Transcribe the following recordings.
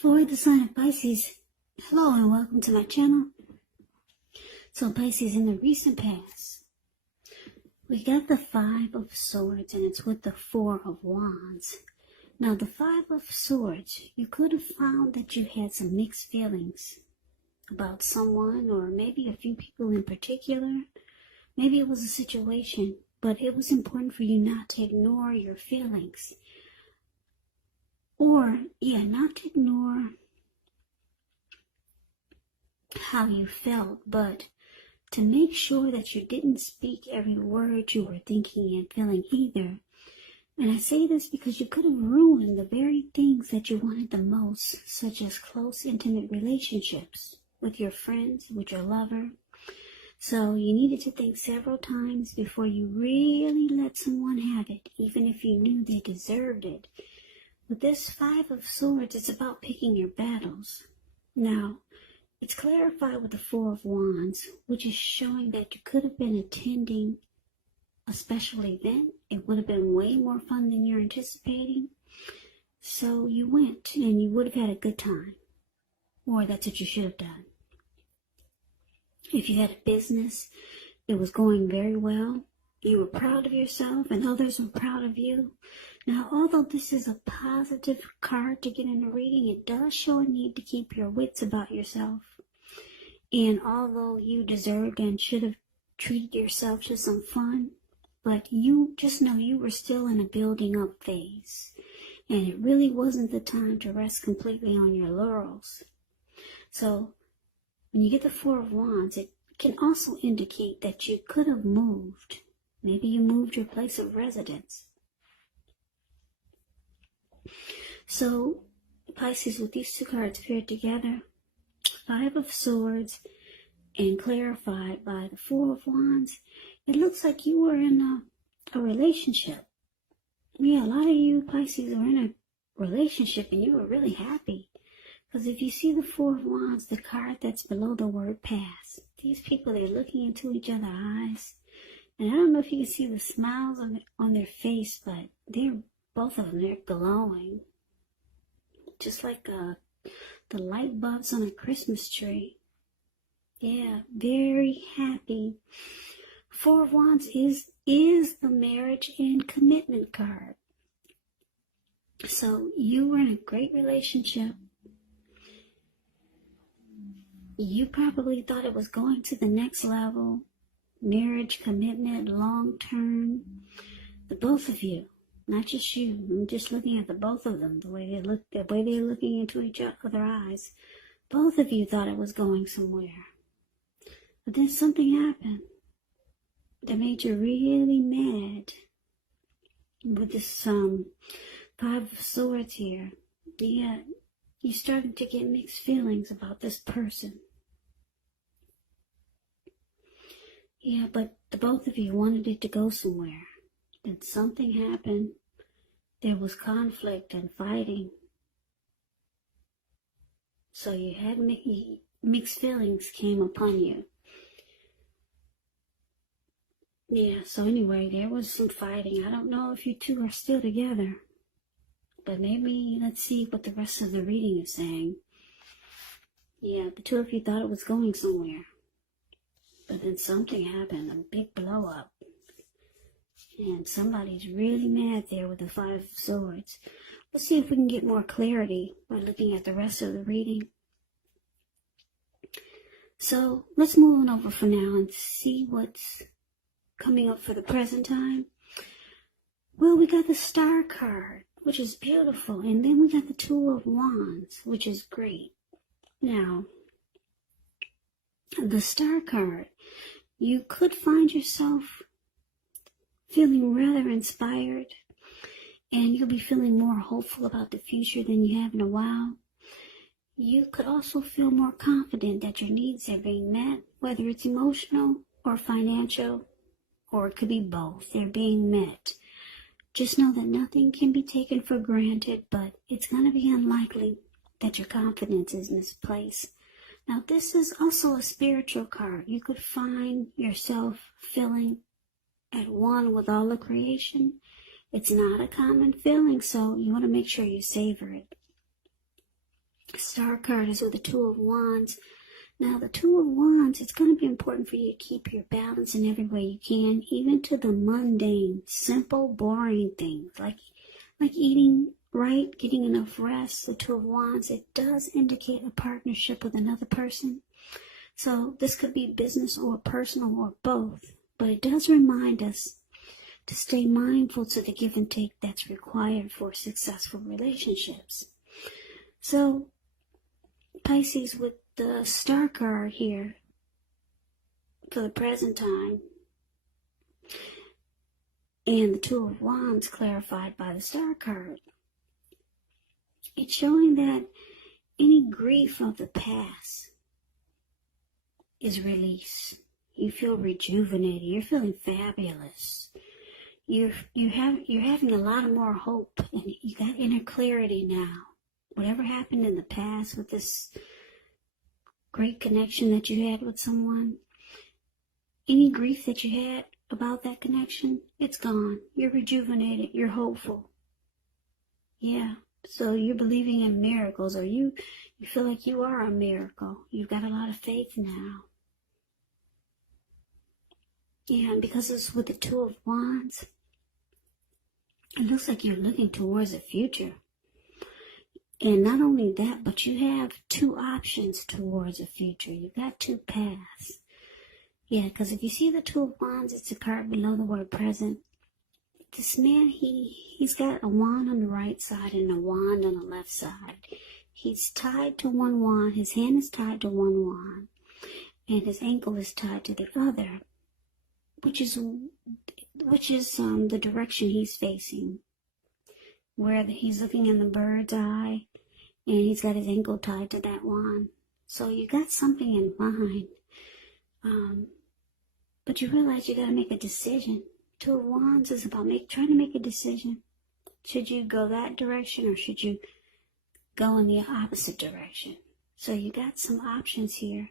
For the sign of Pisces, hello and welcome to my channel. So Pisces, in the recent past, we got the Five of Swords and it's with the Four of Wands. Now the Five of Swords, you could have found that you had some mixed feelings about someone or maybe a few people in particular. Maybe it was a situation, but it was important for you not to ignore your feelings. Or, not to ignore how you felt, but to make sure that you didn't speak every word you were thinking and feeling either. And I say this because you could have ruined the very things that you wanted the most, such as close, intimate relationships with your friends, with your lover. So you needed to think several times before you really let someone have it, even if you knew they deserved it. With this Five of Swords, it's about picking your battles. Now, it's clarified with the Four of Wands, which is showing that you could have been attending a special event. It would have been way more fun than you're anticipating. So you went and you would have had a good time. Or that's what you should have done. If you had a business, it was going very well. You were proud of yourself and others were proud of you. Now, although this is a positive card to get in a reading, it does show a need to keep your wits about yourself. And although you deserved and should have treated yourself to some fun, but you just know you were still in a building up phase. And it really wasn't the time to rest completely on your laurels. So, when you get the Four of Wands, it can also indicate that you could have moved. Maybe you moved your place of residence. So, Pisces, with these two cards paired together, Five of Swords and clarified by the Four of Wands, it looks like you were in a relationship. Yeah, a lot of you Pisces are in a relationship and you were really happy. Because if you see the Four of Wands, the card that's below the word pass, these people, they're looking into each other's eyes. And I don't know if you can see the smiles on their face, but both of them, they're glowing. Just like the light bulbs on a Christmas tree. Yeah, very happy. Four of Wands is the marriage and commitment card. So you were in a great relationship. You probably thought it was going to the next level. Marriage, commitment, long term. The both of you. Not just you. I'm just looking at the both of them, the way they're looking into each other's eyes. Both of you thought it was going somewhere. But then something happened that made you really mad. With this Five of Swords here. Yeah, you started to get mixed feelings about this person. Yeah, but the both of you wanted it to go somewhere. Then something happened. There was conflict and fighting. So you had mixed feelings came upon you. Yeah, so anyway, there was some fighting. I don't know if you two are still together. But maybe let's see what the rest of the reading is saying. Yeah, the two of you thought it was going somewhere. But then something happened, a big blow up. And somebody's really mad there with the Five of Swords. Let's see if we can get more clarity by looking at the rest of the reading. So let's move on over for now and see what's coming up for the present time. Well, we got the Star card, which is beautiful. And then we got the Two of Wands, which is great. Now, the Star card, you could find yourself feeling rather inspired, and you'll be feeling more hopeful about the future than you have in a while. You could also feel more confident that your needs are being met, whether it's emotional or financial, or it could be both. They're being met. Just know that nothing can be taken for granted, but it's going to be unlikely that your confidence is misplaced. Now, this is also a spiritual card. You could find yourself feeling at one with all of creation. It's not a common feeling, so you want to make sure you savor it. Star card is with the Two of Wands. Now, the Two of Wands, it's going to be important for you to keep your balance in every way you can, even to the mundane, simple, boring things, like eating right, getting enough rest. The Two of Wands, it does indicate a partnership with another person. So this could be business or personal or both, but it does remind us to stay mindful to the give and take that's required for successful relationships. So, Pisces, with the Star card here for the present time, and the Two of Wands clarified by the Star card, it's showing that any grief of the past is released. You feel rejuvenated. You're feeling fabulous. You're having a lot of more hope, and you got inner clarity now. Whatever happened in the past with this great connection that you had with someone, any grief that you had about that connection, it's gone. You're rejuvenated. You're hopeful. Yeah. So you're believing in miracles, or you feel like you are a miracle. You've got a lot of faith now. Yeah, and because it's with the Two of Wands, it looks like you're looking towards the future. And not only that, but you have two options towards the future. You've got two paths. Yeah, because if you see the Two of Wands, it's a card below the word present. This man, he's got a wand on the right side and a wand on the left side. He's tied to one wand. His hand is tied to one wand. And his ankle is tied to the other, which is the direction he's facing, where he's looking in the bird's eye, and he's got his ankle tied to that wand. So you got something in mind, but you realize you got to make a decision. Two of Wands is about trying to make a decision. Should you go that direction, or should you go in the opposite direction? So you got some options here.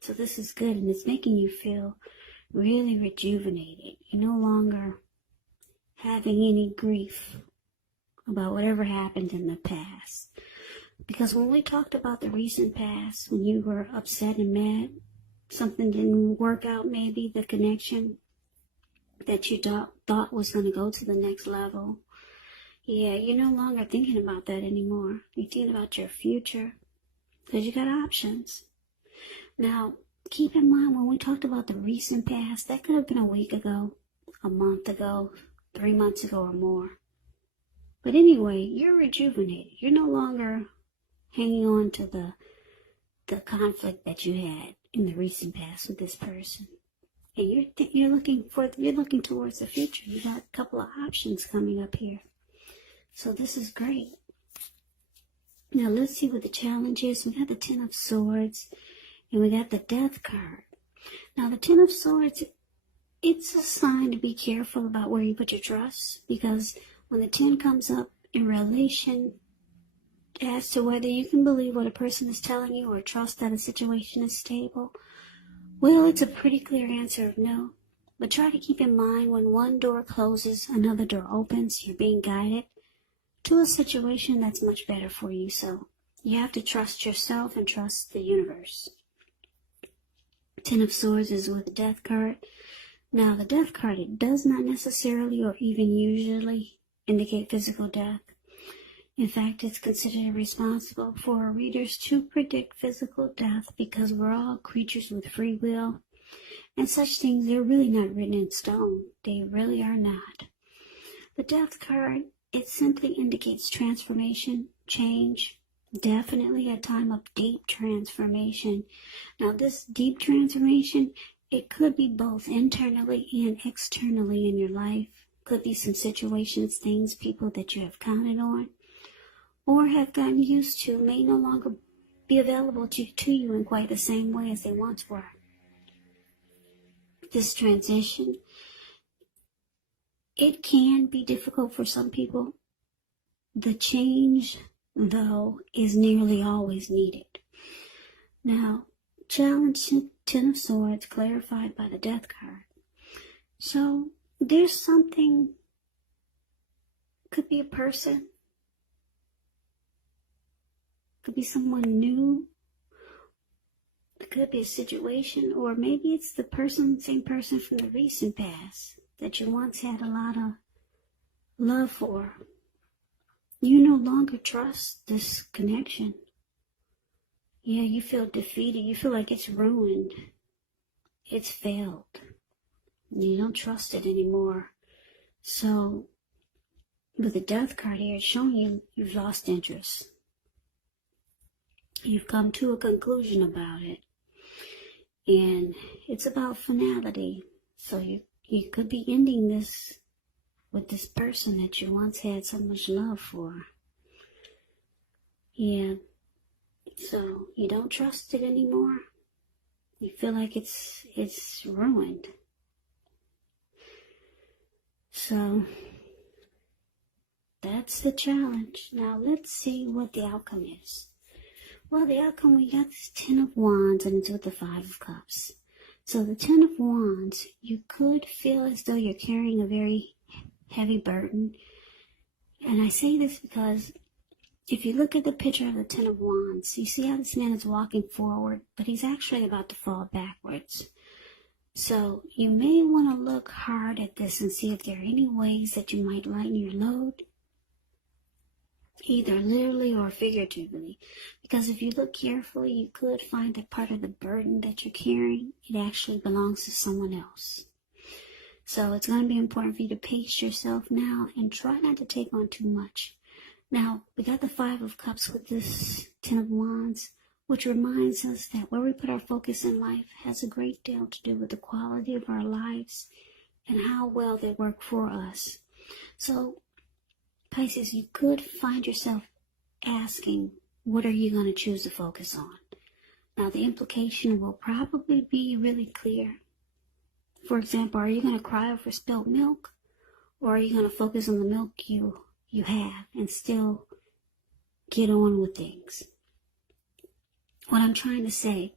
So this is good, and it's making you feel really rejuvenated. You're no longer having any grief about whatever happened in the past. Because when we talked about the recent past, when you were upset and mad, something didn't work out, maybe the connection that you thought was going to go to the next level. Yeah, you're no longer thinking about that anymore. You're thinking about your future, because you got options. Now, keep in mind, when we talked about the recent past, that could have been a week ago, a month ago, 3 months ago, or more. But anyway, you're rejuvenated. You're no longer hanging on to the conflict that you had in the recent past with this person. And you're looking towards the future. You got a couple of options coming up here. So this is great. Now let's see what the challenge is. We got the Ten of Swords, and we got the Death card. Now the Ten of Swords, it's a sign to be careful about where you put your trust, because when the 10 comes up in relation as to whether you can believe what a person is telling you or trust that a situation is stable, well, it's a pretty clear answer of no. But try to keep in mind, when one door closes, another door opens. You're being guided to a situation that's much better for you. So you have to trust yourself and trust the universe. Ten of Swords is with the Death card. Now, the Death card, it does not necessarily or even usually indicate physical death. In fact, it's considered irresponsible for our readers to predict physical death, because we're all creatures with free will, and such things, they're really not written in stone. They really are not. The Death card, it simply indicates transformation, change, definitely a time of deep transformation. Now, this deep transformation, it could be both internally and externally in your life. Could be some situations, things, people that you have counted on or have gotten used to may no longer be available to you in quite the same way as they once were. This transition, it can be difficult for some people. The change, though, is nearly always needed. Now, challenge Ten of Swords clarified by the Death card. So, there's something, could be a person, Could be someone new. It could be a situation, or maybe it's the same person from the recent past that you once had a lot of love for. You no longer trust this connection. Yeah, you feel defeated. You feel like it's ruined. It's failed. You don't trust it anymore. So, with the Death card here, it's showing you've lost interest. You've come to a conclusion about it. And it's about finality. So you could be ending this with this person that you once had so much love for. Yeah. So you don't trust it anymore. You feel like it's ruined. So that's the challenge. Now let's see what the outcome is. Well, the outcome, we got this 10 of Wands and it's with the 5 of Cups. So the 10 of Wands, you could feel as though you're carrying a very heavy burden. And I say this because if you look at the picture of the 10 of Wands, you see how this man is walking forward, but he's actually about to fall backwards. So you may want to look hard at this and see if there are any ways that you might lighten your load, either literally or figuratively. Because if you look carefully, you could find that part of the burden that you're carrying, it actually belongs to someone else. So it's going to be important for you to pace yourself now and try not to take on too much. Now, we got the 5 of Cups with this 10 of Wands, which reminds us that where we put our focus in life has a great deal to do with the quality of our lives and how well they work for us. So, Pisces, you could find yourself asking, what are you going to choose to focus on? Now, the implication will probably be really clear. For example, are you going to cry over spilled milk? Or are you going to focus on the milk you have and still get on with things? What I'm trying to say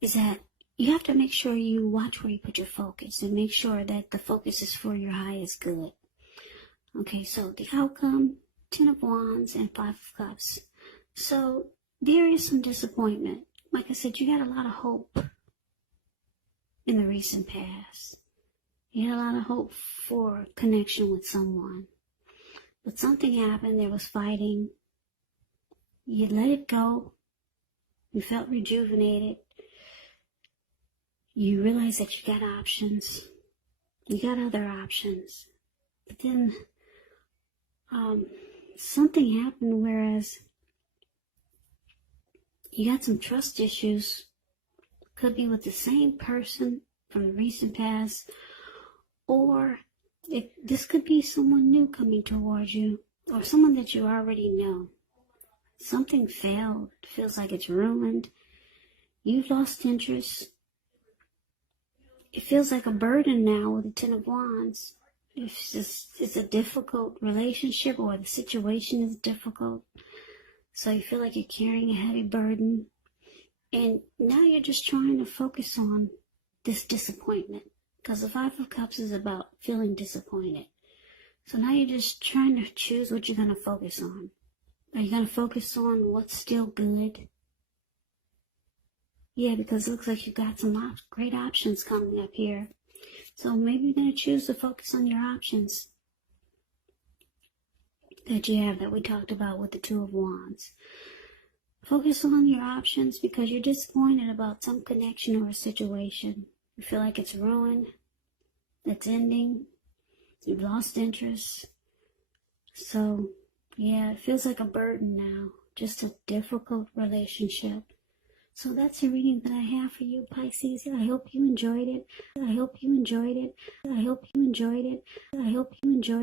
is that you have to make sure you watch where you put your focus and make sure that the focus is for your highest good. Okay, so the outcome, 10 of Wands and 5 of Cups. So there is some disappointment. Like I said, you had a lot of hope in the recent past. You had a lot of hope for connection with someone. But something happened. There was fighting. You let it go. You felt rejuvenated. You realized that you got options. You got other options. But then something happened, whereas you got some trust issues. Could be with the same person from the recent past, or this could be someone new coming towards you, or someone that you already know. Something failed. It feels like it's ruined. You've lost interest. It feels like a burden now with the 10 of Wands. It's a difficult relationship, or the situation is difficult. So you feel like you're carrying a heavy burden. And now you're just trying to focus on this disappointment. Because the 5 of Cups is about feeling disappointed. So now you're just trying to choose what you're going to focus on. Are you going to focus on what's still good? Yeah, because it looks like you've got some great options coming up here. So maybe you're going to choose to focus on your options that you have, that we talked about with the 2 of Wands. Focus on your options because you're disappointed about some connection or a situation. You feel like it's ruined, it's ending, you've lost interest. So, yeah, it feels like a burden now, just a difficult relationship. So that's the reading that I have for you, Pisces. I hope you enjoyed it. I hope you enjoyed it. I hope you enjoyed it. I hope you enjoyed it.